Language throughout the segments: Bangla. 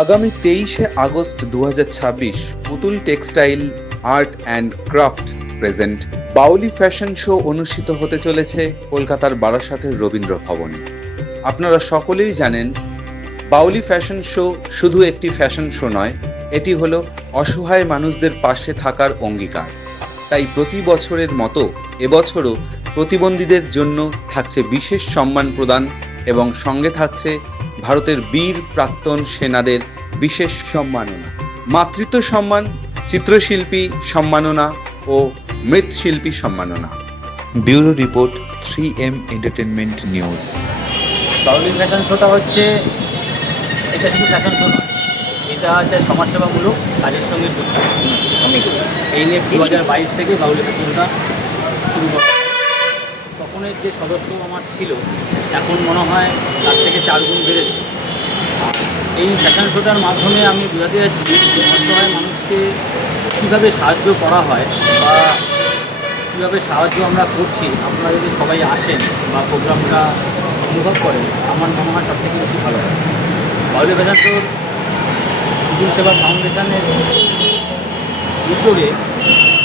আগামী 23শে August 2026 Putul textile art and craft present Bauli fashion show অনুষ্ঠিত হতে চলেছে কলকাতার বারাসাতের রবীন্দ্র ভবনে। আপনারা সকলেই জানেন, বাউলি ফ্যাশন শো শুধু একটি ফ্যাশন শো নয়, এটি হলো অসহায় মানুষদের পাশে থাকার অঙ্গীকার। তাই প্রতি বছরের মতো এবছরও প্রতিবন্ধীদের জন্য থাকছে বিশেষ সম্মান প্রদান এবং সঙ্গে থাকছে ভারতের বীর প্রাক্তন সেনাদের বিশেষ সম্মাননা, মাতৃত্ব সম্মান, চিত্রশিল্পী সম্মাননা ও মৃৎশিল্পী সম্মাননা। Bureau report, 3M entertainment news. Bauli fashion শোটা হচ্ছে, এটা শুধু ফ্যাশন শো নয়, এটা হচ্ছে সমাজসেবামূলক কাজের সঙ্গে যুক্ত। এই নিয়ে 2022 থেকে বাউলি ফ্যাশন শোটা শুরু করা। তখনের যে সদস্য আমার ছিল, এখন মনে হয় তার থেকে 4 গুণ বেড়েছে। এই ফ্যাশন শোটার মাধ্যমে আমি বোঝাতে যাচ্ছি যে অসহায় মানুষকে কীভাবে সাহায্য করা হয় বা কীভাবে সাহায্য আমরা করছি। আপনারা যদি সবাই আসেন বা প্রোগ্রামটা অনুভব করেন, আমার মনে হয় সবথেকে বেশি ভালো হয়। বাউলি ফ্যাশন শোর পুতুল সেবা ফাউন্ডেশনের উদ্যোগে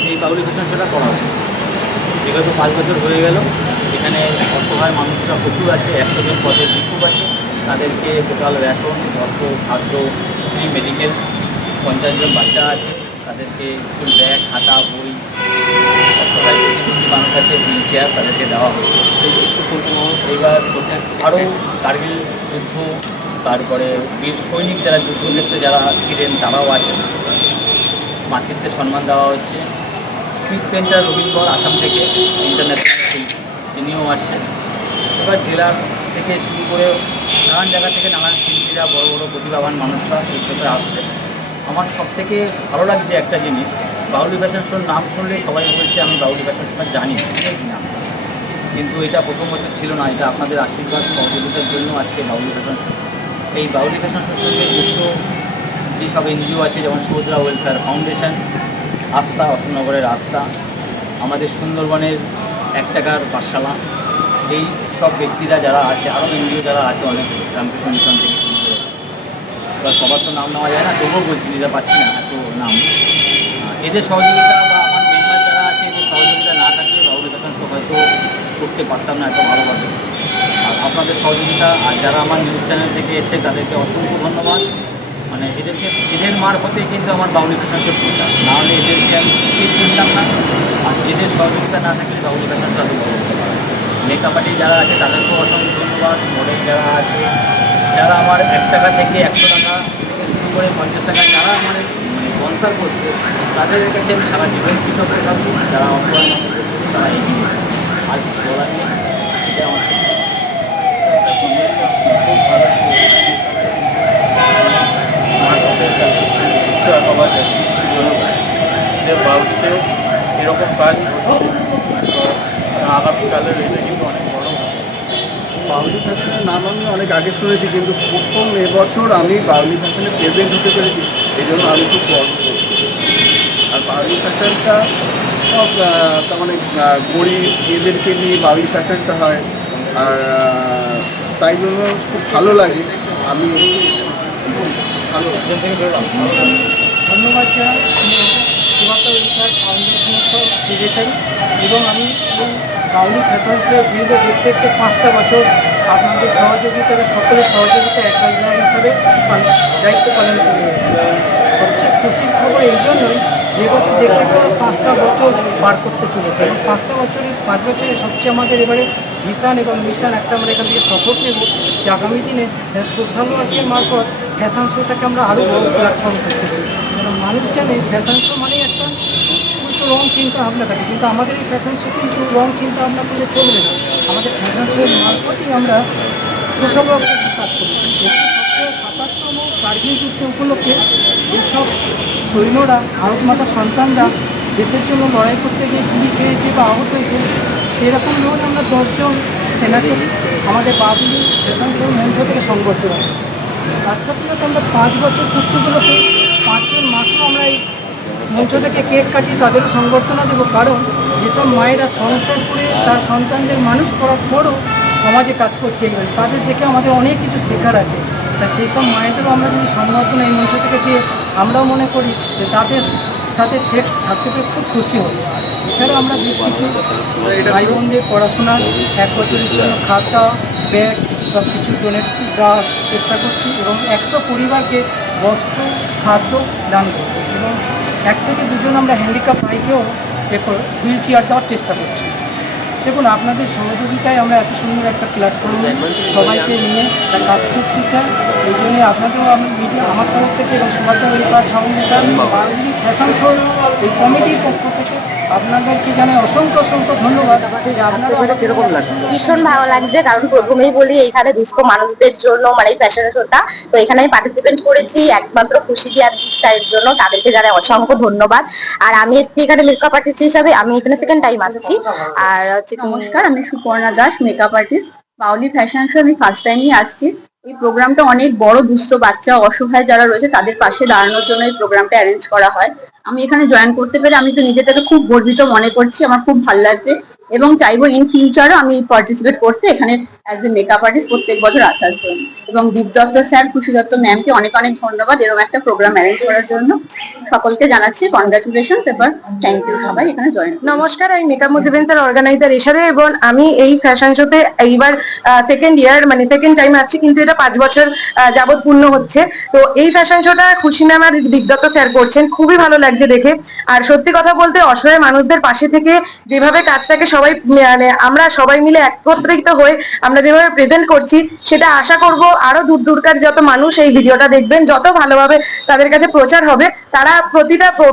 এই বাউলি ফ্যাশন শোটা করা হয়। বিগত 5 বছর হয়ে গেল। এখানে অসহায় মানুষরা প্রচুর আছে, 100 জন পদের বিক্ষোভ আছে। তাদেরকে টোটাল রেশন, বস্ত্র, খাদ্য, ফ্রি মেডিকেল, 50 জন বাচ্চা আছে, তাদেরকে স্কুল ব্যাগ, খাতা, বই, অসহায় প্রতিবন্ধী মানুষ আছে, হুইল চেয়ার, তাদেরকে দেওয়া হচ্ছে। এইবার আরও কার্গিল যুদ্ধ, তারপরে বীর সৈনিক যারা যুদ্ধক্ষেত্রে যারা ছিলেন তারাও আছেন, মাতৃত্বের সম্মান দেওয়া হচ্ছে। স্পিড পেন্টার রবীন্দ্র আসাম থেকে ইন্টারন্যাশনাল শিল্পী, তিনিও আসছেন। এবার জেলার থেকে শুরু করে নানান জায়গা থেকে নানান শিল্পীরা, বড় বড় প্রতিভাবান মানুষরা এই শোতে আসছে। আমার সবথেকে ভালো লাগছে একটা জিনিস, বাউলি ফ্যাশন শোর নাম শুনলেই সবাই বলছে আমি বাউলি ফ্যাশন শোটা জানি, শুনেছি না। কিন্তু এটা প্রথম বছর ছিল না, এটা আপনাদের আশীর্বাদ সহযোগিতার জন্য আজকে বাউলি ফ্যাশন শো। এই বাউলি ফ্যাশন শোর সঙ্গে যুক্ত যেসব এনজিও আছে, যেমন সুভদ্রা ওয়েলফেয়ার ফাউন্ডেশন, আস্থা, অশোকনগরের আস্থা, আমাদের সুন্দরবনের 1 টাকার পাঠশালা, এই সব ব্যক্তিরা যারা আছে, আরও এনজিও যারা আছে অনেক, রামকৃষ্ণ মিশন থেকে শুরু করে, এবার সবার তো নাম নেওয়া যায় না, তবুও বলছি, নিতে পারছি না এত নাম। এদের সহযোগিতা বা আমার মেম্বার যারা আছে, এদের সহযোগিতা না থাকলে বাউলি ফ্যাশন শো হয়তো করতে পারতাম না এত ভালোভাবে। আর আপনাদের সহযোগিতা, আর যারা আমার নিউজ চ্যানেল থেকে এসে তাদেরকে অসংখ্য ধন্যবাদ। মানে এদের মারফতে কিন্তু আমার বাউলি ফ্যাশন শো প্রচার, নাহলে এদেরকে আমি ঠিক চিনতাম না। আর এদের সহযোগিতা না থাকলে বাউলি ফ্যাশন শো আরও বড় হতে পারে। মেকআপ আর্টিস্ট যারা আছে তাদেরকেও অসংখ্য ধন্যবাদ। মডেল যারা আছে, যারা আমার 1 টাকা থেকে 100 টাকা থেকে শুরু করে 50 টাকা যারা আমার স্পন্সার করছে, তাদের কাছে আমি সারা জীবন কৃতজ্ঞ থাকবো। যারা অসহায় মানুষদের জন্য তারা এগিয়ে আর কিছু বলার নেই। সেটা আমার খুব ভালো মানুষের কাছে উচ্চ আশাবাদ যে বাউলিতেও এরকম কাজ হচ্ছে, তো আগামীকালের এটা কিন্তু অনেক বড়। বাউলি ফ্যাশনের নাম আমি অনেক আগে শুনেছি, কিন্তু প্রথম এবছর আমি বাউলি ফ্যাশনে প্রেজেন্ট হতে পেরেছি, এই জন্য আমি খুব গর্ব করছি। আর বাউলি ফ্যাশনটা সব তার মানে গরিব এদেরকে নিয়ে বাউলি ফ্যাশনটা হয়, আর তাই জন্য খুব ভালো লাগে। আমি ভালো ধন্যবাদ জানাই সুভদ্রা ওয়েলফেয়ার ফাউন্ডেশনের সেক্রেটারি, এবং আমি এই বাউলি ফ্যাশন শো দীর্ঘ প্রত্যেককে 5টা বছর আপনাদের সহযোগিতার সকলের সহযোগিতা অ্যাডভাইজার হিসাবে দায়িত্ব পালন করে যাচ্ছি। সবচেয়ে খুশির খবর এই জন্যই যে বছর দেখতে পাবো 5টা বছর পার করতে চলেছে, এবং 5 বছরে সবচেয়ে আমাদের এবারে ভিশন এবং মিশন একটা আমরা এখান থেকে শপথ নেব যে আগামী দিনে সোশ্যাল ওয়ার্কের মারফত ফ্যাশন শোটাকে আমরা আরও বড় প্ল্যাটফর্ম করতে পারি। কারণ মানুষ জানে ফ্যাশন শো মানে একটা উল্টো রং চিন্তা ভাবনা থাকে, কিন্তু আমাদের এই ফ্যাশন শো কিন্তু রং চিন্তা ভাবনা করলে চলবে না। আমাদের ফ্যাশন শোর মারফতই আমরা সোশ্যাল ওয়ার্কের কাজ করি। 27তম কার্গিল যুদ্ধ উপলক্ষে যেসব সৈন্যরা, ভারত মাতা সন্তানরা দেশের জন্য লড়াই করতে গিয়ে গুলি খেয়েছে বা আহত হয়েছে, সেরকম ধরুন আমরা 10 জন সেনাকে আমাদের বাউলি ফ্যাশন শোর মঞ্চ থেকে সংবর্ধনা করি। তার সাথে সাথে আমরা 5 বছর পূর্তিগুলোকে 5 জন মাত্র আমরা এই মঞ্চ থেকে কেক কাটিয়ে তাদেরও সংবর্ধনা দেবো। কারণ যেসব মায়েরা সংসার করে তার সন্তানদের মানুষ করার পরও সমাজে কাজ করছে, তাদের দেখে আমাদের অনেক কিছু শেখার আছে। তা সেই সব মায়েদেরও আমরা যদি সম্বর্ধনা এই মঞ্চ থেকে দিয়ে আমরাও মনে করি যে তাদের সাথে থাকতে পেরে খুব খুশি হই। এছাড়াও আমরা বেশ কিছু ভাই বোনদের পড়াশোনার 1 বছরের জন্য খাতা, ব্যাগ সব কিছু ডোনেট দেওয়ার চেষ্টা করছি এবং 100 পরিবারকে বস্ত্র, খাদ্য দান করব এবং 1 থেকে 2 জন আমরা হ্যান্ডিক্যাপ ভাইকেও হুইল চেয়ার দেওয়ার চেষ্টা করছি। দেখুন, আপনাদের সহযোগিতায় আমরা এত সুন্দর একটা প্ল্যাটফর্ম সবাইকে নিয়ে একটা কাজ করতে চাই। এই জন্যে আপনাদেরও আমি মিডিয়া আমার তরফ থেকে এবং সুভাষ ওয়েলফেয়ার ফাউন্ডেশন বাঙালি ফ্যাশন শো এই কমিটির পক্ষ থেকে আপনাদেরকে জানাই অসংখ্য ধন্যবাদ। আপনারা কীরকম লাগছে? ভীষণ ভালো লাগছে, কারণ প্রথমেই বলি এইখানে দুস্থ মানুষদের জন্য মানে এই ফ্যাশন শোটা, তো এখানে আমি পার্টিসিপেট করেছি একমাত্র খুশি আর বিগ স্যারের জন্য, তাদেরকে জানাই অসংখ্য ধন্যবাদ। আর আমি এসেছি এখানে মেকআপ আর্টিস্ট হিসাবে, আমি এখানে সেকেন্ড টাইম আসছি। আর হচ্ছে নমস্কার, আমি Suparna Das, makeup artist. Bauli fashion show আমি ফার্স্ট টাইমই আসছি। এই প্রোগ্রামটা অনেক বড়, দুস্থ বাচ্চা, অসহায় যারা রয়েছে তাদের পাশে দাঁড়ানোর জন্য এই প্রোগ্রামটা অ্যারেঞ্জ করা হয়। আমি এখানে জয়েন করতে পেরে আমি তো নিজেটাকে খুব গর্বিত মনে করছি, আমার খুব ভালো লাগছে এবং চাইবো ইন ফিউচারও আমি পার্টিসিপেট করতে এখানে অ্যাজ এ মেকআপ আর্টিস্ট প্রত্যেক বছর আসার জন্য। এবং দীপ দত্ত স্যার, খুশি দত্ত ম্যামকে অনেক ধন্যবাদ এরকম একটা প্রোগ্রাম অ্যারেঞ্জ করার জন্য। সকলকে জানাচ্ছি কনগ্রাচুলেশন, এবার থ্যাংক ইউ সবাই এখানে জয়েন। নমস্কার, আমি মেকআপ ইভেন্টসের অর্গানাইজার হিসাবে এবং আমি এই ফ্যাশন শোতে এইবার সেকেন্ড ইয়ার মানে সেকেন্ড টাইম আসছি, কিন্তু এটা 5 বছর যাবৎ পূর্ণ হচ্ছে। তো এই ফ্যাশন শোটা খুশি ম্যাম আর দীপদত্ত স্যার করছেন, খুবই ভালো লাগছে দেখে। আর সত্যি কথা বলতে অসহায় মানুষদের পাশে থেকে যেভাবে কাজটাকে সবাই মানে আমরা সবাই মিলে একত্রিত হয়ে আমরা যেভাবে প্রেজেন্ট করছি, সেটা আশা করব আরো দূরকার যত মানুষ এই ভিডিওটা দেখবেন, যত ভালোভাবে তাদের কাছে প্রচার হবে, তারা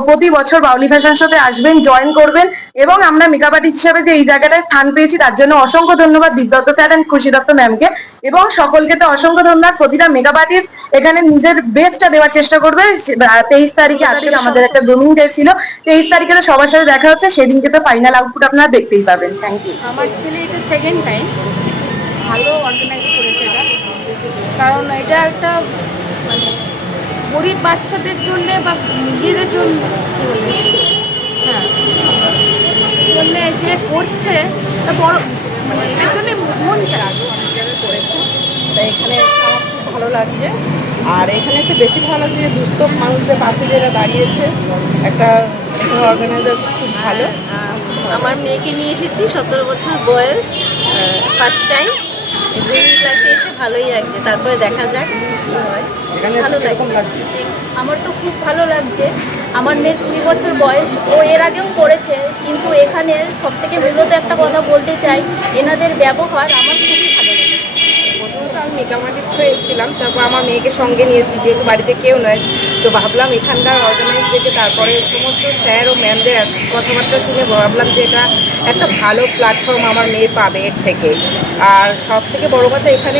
প্রতি বছর বাউলি ফ্যাশন শোতে আসবেন, জয়েন করবেন। এবং আমরা মেকআপ আর্টিস্ট হিসাবে যে এই জায়গাটায় স্থান পেয়েছি তার জন্য অসংখ্য ধন্যবাদ দীপদত্ত স্যার এন্ড খুশি দত্ত ম্যামকে, এবং সকলকে তো অসংখ্য ধন্যবাদ। প্রতিটা মেকআপ আর্টিস্ট এখানে নিজের বেস্টটা দেওয়ার চেষ্টা করবে। 23 তারিখে আজকে আমাদের একটা গ্রুমিং ডে ছিল, 23 তারিখে তো সবার সাথে দেখা হচ্ছে, সেদিনকে তো ফাইনাল আউটপুট আপনারা দেখতেই পাবেন। Thank you. আমার ছেলে এটা সেকেন্ড টাইম, ভালো অর্গানাইজ করেছে এটা, কারণ এটা একটা মানে গরিব বাচ্চাদের জন্য বা নিজেদের জন্য হ্যাঁ জন্য যে করছে তা বড় মানে এটার জন্য মন চায়। অনেক জায়গায় করেছে, তাই এখানে আমার খুব ভালো লাগছে। আর এখানে এসে বেশি ভালো লাগছে যে দুস্থ মানুষদের পাশে যারা দাঁড়িয়েছে, একটা অর্গানাইজার খুব ভালো। আমার মেয়েকে নিয়ে এসেছি, 17 বছর বয়স, ফার্স্ট টাইম গ্রুমিং ক্লাসে এসে ভালোই লাগছে, তারপরে দেখা যাক কী হয়। ভালো লাগছে, আমার তো খুব ভালো লাগছে। আমার মেয়ের 20 বছর বয়স, ও এর আগেও করেছে, কিন্তু এখানে সবথেকে মূলত একটা কথা বলতে চাই, এনাদের ব্যবহার আমার খুবই ভালো লেগেছে। প্রথমত আমি মেকআপ আর্টিস্ট হয়ে এসেছিলাম, তারপর আমার মেয়েকে সঙ্গে নিয়ে এসেছি, যেহেতু বাড়িতে কেউ নয়, তো ভাবলাম এখানকার অর্গানাইজ দেখে তারপরে সমস্ত স্যার ও ম্যামদের কথাবার্তা শুনে ভাবলাম যে এটা একটা ভালো প্ল্যাটফর্ম আমার মেয়ে পাবে এর থেকে। আর সব থেকে বড়ো কথা, এখানে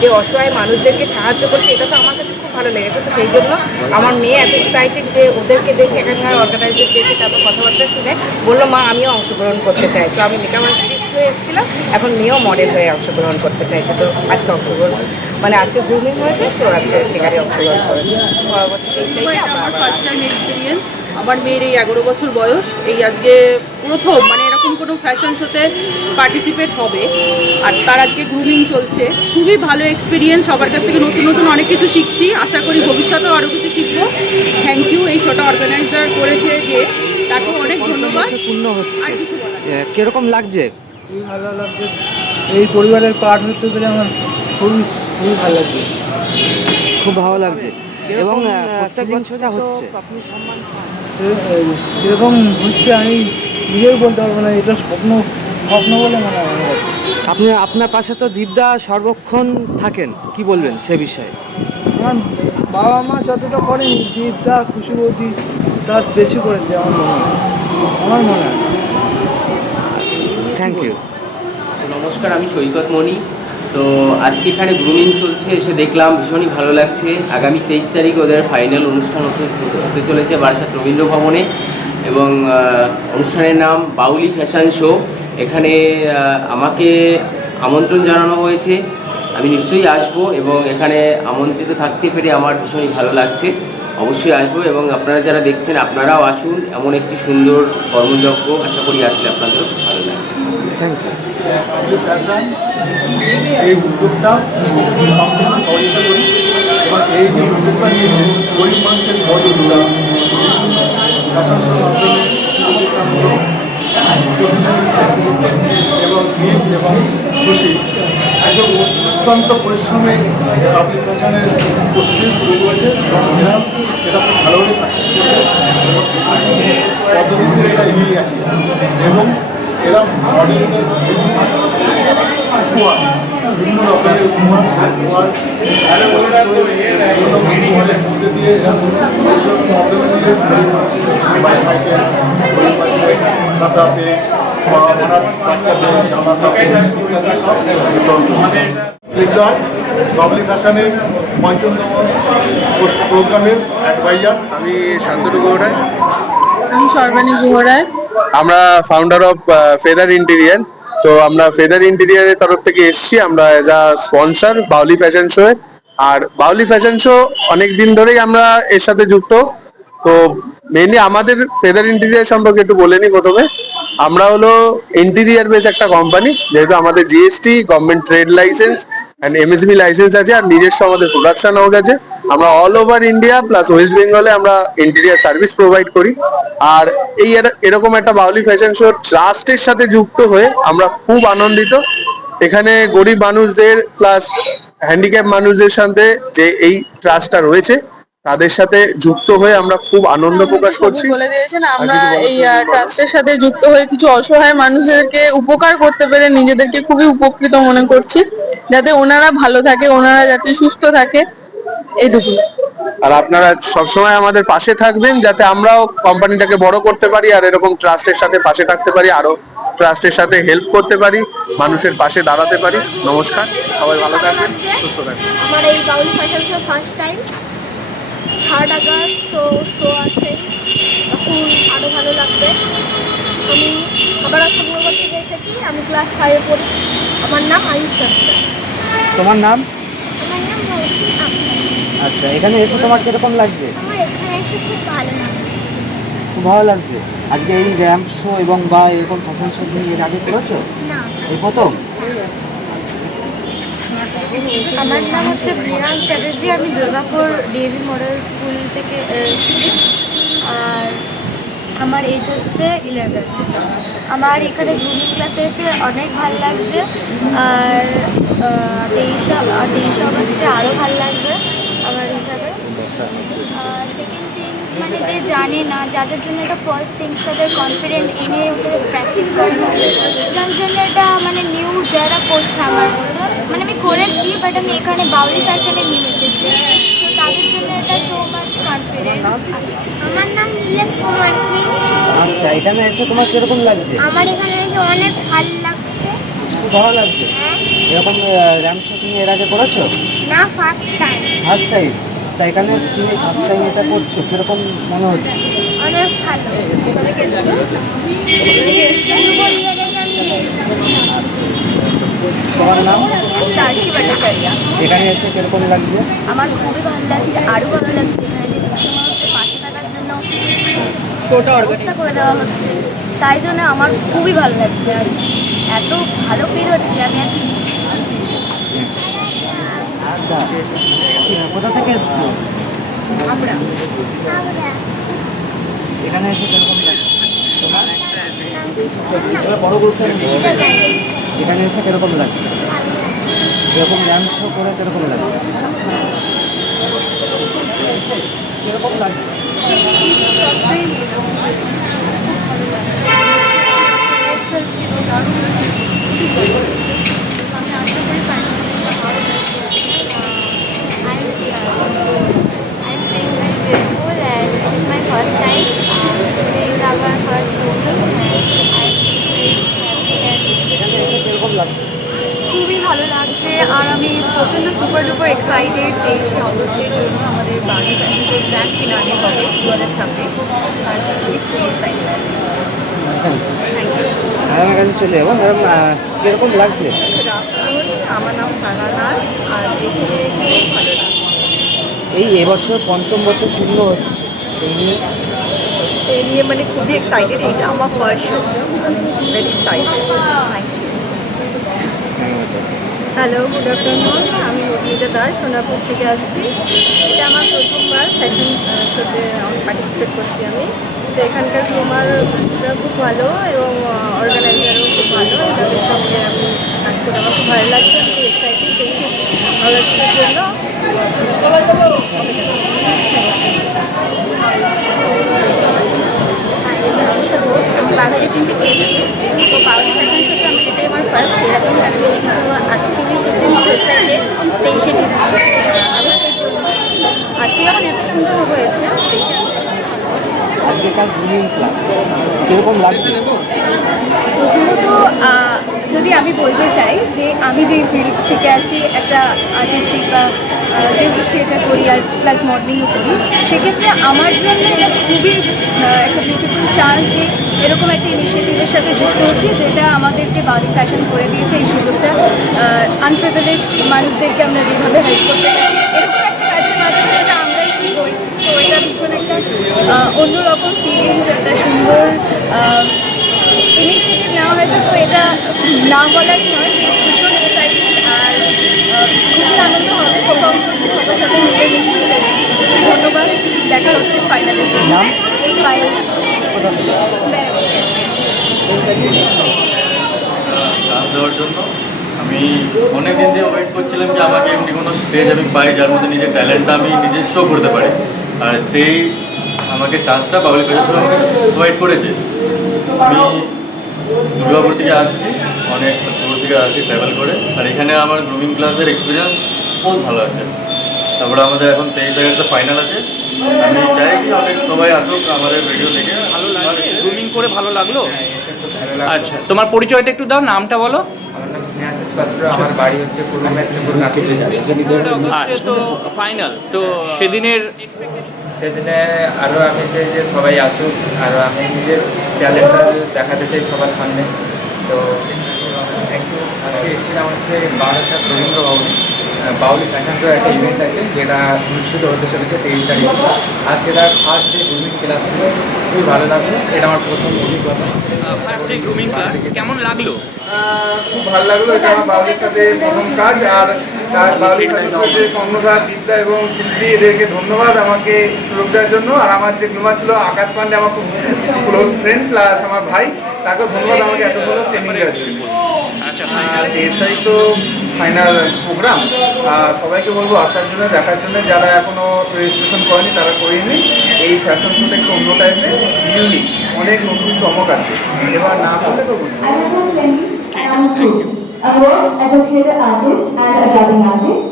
যে অসহায় মানুষদেরকে সাহায্য করছে, এটা তো আমার কাছে খুব ভালো লেগেছে। তো সেই জন্য আমার মেয়ে এত এক্সাইটেড যে ওদেরকে দেখে, এখানকার অর্গানাইজার দেখে, তারপর কথাবার্তা শুনে বললো মা আমিও অংশগ্রহণ করতে চাই। তো আমি মেকআপ আর্টিস্ট হয়ে এসেছিলাম, এখন মেয়েও মডেল হয়ে অংশগ্রহণ করতে চাইছে। তো আজকে অংশগ্রহণ মানে আজকে গ্রুমিং হয়েছে, তো আজকে সেখানে অংশগ্রহণ করেছে। পরবর্তী আমার ফার্স্ট টাইম এক্সপিরিয়েন্স। আমার মেয়ের এই 11 বছর বয়স, এই আজকে প্রথম মানে এরকম কোনো ফ্যাশন শোতে পার্টিসিপেট হবে, আর তার আজকে গ্রুমিং চলছে। খুবই ভালো এক্সপিরিয়েন্স, সবার কাছ থেকে নতুন অনেক কিছু শিখছি, আশা করি ভবিষ্যতেও আরও কিছু শিখবো। থ্যাংক ইউ এই শোটা অর্গানাইজার করেছে যে, তাকে অনেক ধন্যবাদ। পূর্ণ হচ্ছে, আর কিছু বলার নেই। কিরকম লাগছে? খুবই ভালো লাগছে, এই পরিবারের পার্ট হতে পেরে আমার খুবই ভালো লাগছে। খুব ভালো লাগছে। এবং প্রত্যেক বছরটা হচ্ছে, যেরকম হচ্ছে আমি নিজেও বলতে পারবো না, এটা স্বপ্ন বলে মনে হয় আমার কাছে। আপনার পাশে তো দীপদা সর্বক্ষণ থাকেন, কি বলবেন সে বিষয়ে? আমার বাবা মা যতটা করেনি, দীপদা খুশি বৌদি তার বেশি করেছে আমার মনে হয়। Thank you. নমস্কার, আমি সৈকত মণি। তো আজকে এখানে গ্রুমিং চলছে, এসে দেখলাম ভীষণই ভালো লাগছে। আগামী 23 তারিখ ওদের ফাইনাল অনুষ্ঠান হতে চলেছে বারাসাত রবীন্দ্র ভবনে, এবং অনুষ্ঠানের নাম বাউলি ফ্যাশন শো। এখানে আমাকে আমন্ত্রণ জানানো হয়েছে, আমি নিশ্চয়ই আসব, এবং এখানে আমন্ত্রিত থাকতে পেরে আমার ভীষণই ভালো লাগছে। অবশ্যই আসবো, এবং আপনারা যারা দেখছেন আপনারাও আসুন। এমন একটি সুন্দর কর্মযজ্ঞ, আশা করি আসলে আপনাদেরও খুব ভালো লাগবে। Thank you. এই উদ্যোগটা সবথেকে সহযোগিতা করি এই নিয়ে উপকার নিয়ে গরিব মানুষের সহযোগিতা ফ্যাশন শোর মাধ্যমে এবং ঈদ এবং খুশি একদম অত্যন্ত পরিশ্রমে পাবলিক ফ্যাশনের প্রস্তুতি শুরু করেছে এবং এরা সেটা খুব ভালোভাবে সাকসেস করেছে পদ্ধতিতে এটা এগিয়ে গেছে এবং এরা মডেলিংয়ের উপহার বিভিন্ন রকমের উপহার মধ্যে দিয়ে এরা এইসব মাধ্যমে দিয়ে বাইসাইকেল খাতা পেজ বা ওনার বাচ্চাদের জামা কাপড় ইত্যাদি সব ফ্লিপকার্ট পাবলিক ফ্যাশনের পঞ্চমতম প্রোগ্রামের অ্যাডভাইজার। আমি শান্তনু গৌড়ায়। আমি সর্বাণী গুহরায়। আমরা ফাউন্ডার অফ ফেদার ইন্টেরিয়ার। তো আমরা ফেদার ইন্টেরিয়ারের তরফ থেকে এসেছি আমরা as a sponsor Bauli fashion show. আর বাউলি ফ্যাশন শো অনেক দিন ধরেই আমরা এর সাথে যুক্ত। তো মেইনলি আমাদের ফেদার ইন্টেরিয়ার সম্পর্কে একটু বলে নিই প্রথমে। আমরা হলো ইন্টেরিয়ার বেস একটা কোম্পানি, যেহেতু আমাদের GST, government trade licence and MSB licence আছে, আর নিজস্ব আমাদের প্রোডাকশন হাউস আছে। আমরা all over India plus West বেঙ্গলে আমরা ইন্টেরিয়ার সার্ভিস প্রোভাইড করি। আর এই এরকম একটা বাউলি ফ্যাশন শো ট্রাস্টের সাথে যুক্ত হয়ে আমরা খুব আনন্দিত। এখানে গরিব মানুষদের প্লাস হ্যান্ডিক্যাপ মানুষদের সাথে যে এই ট্রাস্টটা রয়েছে তাদের সাথে যুক্ত হয়ে আমরা খুব আনন্দ প্রকাশ করছি। বলে দিয়েছেন আমরা এই ট্রাস্টের সাথে যুক্ত হয়ে কিছু অসহায় মানুষদেরকে উপকার করতে পেরে নিজেদেরকে খুবই উপকৃত মনে করছি, যাতে ওনারা ভালো থাকে, ওনারা যাতে সুস্থ থাকে, এইটুকু। আর আপনারা সবসময় আমাদের পাশে থাকবেন যাতে আমরাও কোম্পানিটাকে বড় করতে পারি আর এরকম ট্রাস্টের সাথে পাশে থাকতে পারি, আরো ট্রাস্টের সাথে হেল্প করতে পারি, মানুষের পাশে দাঁড়াতে পারি। নমস্কার, সবাই ভালো থাকবেন, সুস্থ থাকবেন। আমার এই Bauli fashion show first time, 3rd August তো শো আছে, তখন আরও ভালো লাগবে। আমি আবার অশোকনগর থেকে এসেছি, আমি ক্লাস 5-এ পড়ি। আমার নাম আয়ুষ সরকার। তোমার নাম? আমার নাম মৌসুম আক্তার। আচ্ছা, এখানে এসে তোমার কিরকম লাগছে? আমার এখানে এসে খুব ভালো লাগছে। খুব ভালো লাগছে। আজকে এই র্যাম্প শো এবং বা এরকম ফ্যাশন শো তুমি এর আগে করেছো? না, এই প্রথম? আমার নাম হচ্ছে প্রিয়াঙ্ক চ্যাটার্জি, আমি দুর্গাপুর ডিএভি মডেল স্কুল থেকে এসেছি। আর আমার এজ হচ্ছে 11। আমার এখানে গ্রুমিং ক্লাসে এসে অনেক ভালো লাগছে। আর 23 আগস্টে আরও ভালো লাগবে আমার হিসাবে। সেকেন্ড থিংস মানে যে জানে না, যাদের জন্য এটা ফার্স্ট থিংস, তাদের কনফিডেন্ট এনে ওদের প্র্যাকটিস করানো, যার জন্য এটা মানে নিউ যারা করছে, আমার মানে আমি করেছি বাট আমি এখানে বাউলি ফ্যাশনে নিয়ে এসেছি, তো তাদের জন্য এটা সো মাচ কনফিডেন্ট। আমার নাম নীলেশ কুমার সিং। আচ্ছা, এখানে এসে তোমার কিরকম লাগছে? আমার এখানে এসে অনেক ভালো লাগছে। খুব ভালো লাগছে। এরকম র্যাম্প শো তুমি এর আগে করেছো? না, ফার্স্ট টাইম। First time? তা এখানে তুমি ফার্স্ট টাইম এটা করছো, কিরকম মনে হচ্ছে? অনেক ভালো। তোমার নাম? সার্কি ভট্টাচার্য। এখানে এসে কিরকম লাগছে? আমার খুবই ভালো লাগছে, আরও ভালো লাগছে। এখানে যে মানুষদের পাশে থাকার জন্য ব্যবস্থা করে দেওয়া হচ্ছে, তাই জন্য আমার খুবই ভালো লাগছে। আর এত ভালো ফিল হচ্ছে, আমি আর কি আচ্ছা, কোথা থেকে এসছো? আমরা এখানে এসে কিরকম লাগছে তোমার? বড় গ্রুপে এখানে এসে কিরকম লাগছে? এরকম র্যাম্প শো করে কিরকম লাগছে? কিরকম লাগছে? I'm feeling very grateful, and this is my first time. Today is our first movie, and I'm very happy and এখানে এসে কিরকম লাগছে? খুবই ভালো লাগছে। আর আমি প্রচণ্ড সুপার ডুপার এক্সাইটেড 23 আগস্টের জন্য আমাদের বাউলি ফ্যাশন শো গ্র্যান্ড ফিনালে হবে 2026, তার জন্য আমি খুবই এক্সাইটেড আছি। আমার কাছে চলে যাবো। ম্যাডাম, কিরকম লাগছে? আমার নাম সানা নাথ, আর এখানে এসে খুব ভালো লাগছে। এই এবছর 5ম বছর পূর্ণ হচ্ছে, সেই নিয়ে মানে খুবই এক্সাইটেড। এইটা আমার first show, very excited. Thank you. Hello, good afternoon. আমি মধুমিতা দাস, সোনাপুর থেকে আসছি। এটা আমার প্রথমবার ফ্যাশন শোতে পার্টিসিপেট করছি আমি। তো এখানকার গ্রুমাররা খুব ভালো এবং অর্গানাইজারও খুব ভালো। তাদের সঙ্গে আমি কাজ করে আমার খুব ভালো লাগছে। আমি খুব এক্সাইটেড দেখছি অগাস্টের জন্য। আমি বাঘাযতীন থেকে এসেছি। তো বাউলি ফ্যাশন শোতে আমি এটাই আমার ফার্স্ট। এরকম কারণে আজকে টিভি ওয়েবসাইটে 23শে টিভি আগস্টের জন্য আজকে যখন এত সুন্দর হয়েছে 23শে আজকেকার গ্রুমিং ক্লাস কীরকম লাগছে? প্রথমত যদি আমি বলতে চাই যে আমি যেই ফিল্ড থেকে আসছি, একটা আর্টিস্টিক বা যেহেতু থিয়েটার করি আর প্লাস মডেলিংও করি, সেক্ষেত্রে আমার জন্য এটা খুবই একটা বিউটিফুল চান্স যে এরকম একটা ইনিশিয়েটিভের সাথে যুক্ত হচ্ছে, যেটা আমাদেরকে বাউলি ফ্যাশন করে দিয়েছে। এই সুযোগটা আনপ্রিভিলেজড মানুষদেরকে আমরা যেভাবে হেল্প করতে পারি এরকম একটা কাজের মাধ্যমে এটা আমরাই ঠিক হয়েছি। তো এটা ভীষণ একটা অন্যরকম ফিলিংস, একটা সুন্দর ইনিশিয়েটিভ নেওয়া হয়েছে। তো এটা না বলারই নয়, ভীষণ এক্সাইটেড আর খুবই আনন্দ হবে পারফর্ম করতে সবার সাথে মিলে মিশিয়ে। ধন্যবাদ, দেখা হচ্ছে ফাইনালের জন্য। এই ফাইনাল গান দেওয়ার জন্য আমি অনেক দিন দিয়ে ওয়েট করছিলাম যে আমাকে এমনি কোনো স্টেজ আমি পাই যার মধ্যে নিজের ট্যালেন্টটা আমি নিজে শো করতে পারি, আর সেই আমাকে চান্সটা বাউলি ফ্যাশন শো আমাকে প্রোভাইড করেছে। আমি দুর্গাপুর থেকে আসছি, অনেক দূর থেকে আসছি ট্রাভেল করে, আর এখানে আমার গ্রুমিং ক্লাসের এক্সপিরিয়েন্স বহুত ভালো আছে। তারপরে আমাদের এখন 23 আগস্টে ফাইনাল আছে। আমি চাই কি অনেক সবাই আসুক আমাদের ভিডিও দেখে। ভালো লাগছে, গ্রুমিং করে ভালো লাগলো। আচ্ছা, তোমার পরিচয়টা একটু দাও, নামটা বলো। আমার নাম স্নেহাশিস পাত্র, আমার বাড়ি হচ্ছে পূর্ব মেদিনীপুর কাকিতে। আচ্ছা, তো ফাইনাল তো সেদিনের সেদিনে আরও আমি চাই যে সবাই আসুক, আরও আমি নিজের ট্যালেন্টটা দেখাতে চাই সবার সামনে। তো থ্যাংক ইউ। আজকে এসেছিলাম হচ্ছে বারাসাত রবীন্দ্র ভবনে বাউলি ফ্যাশন শো একটা ইভেন্ট আছে, যেটা অনুষ্ঠিত হতে চলেছে 23 তারিখে। আজকে তার ফার্স্ট ডে গ্রুমিং ক্লাস ছিল, খুবই ভালো লাগলো। এটা আমার প্রথম অভিজ্ঞতা। ফার্স্ট ডে গ্রুমিং ক্লাস কেমন লাগলো? খুব ভালো লাগলো। এটা আমার বাউলির সাথে প্রথম কাজ, আর তার বাউলি যে কর্ণধার দীপদা এবং খুশি, এদেরকে ধন্যবাদ আমাকে সুযোগ দেওয়ার জন্য। আর আমার যে গ্রুমার ছিল আকাশ পান্ডে, আমার খুব ক্লোজ ফ্রেন্ড প্লাস আমার ভাই, তাকেও ধন্যবাদ আমাকে এত ভালো ট্রেনিং দেওয়ার জন্য। আচ্ছা, 23 তারিখ তো ফাইনাল প্রোগ্রাম, সবাইকে বলবো আসার জন্য, দেখার জন্য। যারা এখনও রেজিস্ট্রেশন করেনি তারা করিনি। এই ফ্যাশন শোটা একটু অন্য টাইপের, ইউনিক, অনেক নতুন চমক আছে। এবার না করলে তো বুঝবো। I work as a theatre artist and a dubbing artist,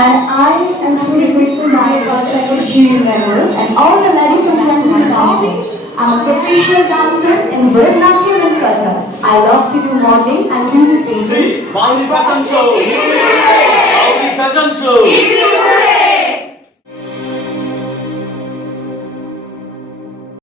and I am truly grateful to my cultural jury members and all the ladies and gentlemen out there. I'm a professional dancer in Bharatanatyam and Kathak. I love to do modeling and beauty pageants. Bauli Fashion Show! Bauli Fashion Show!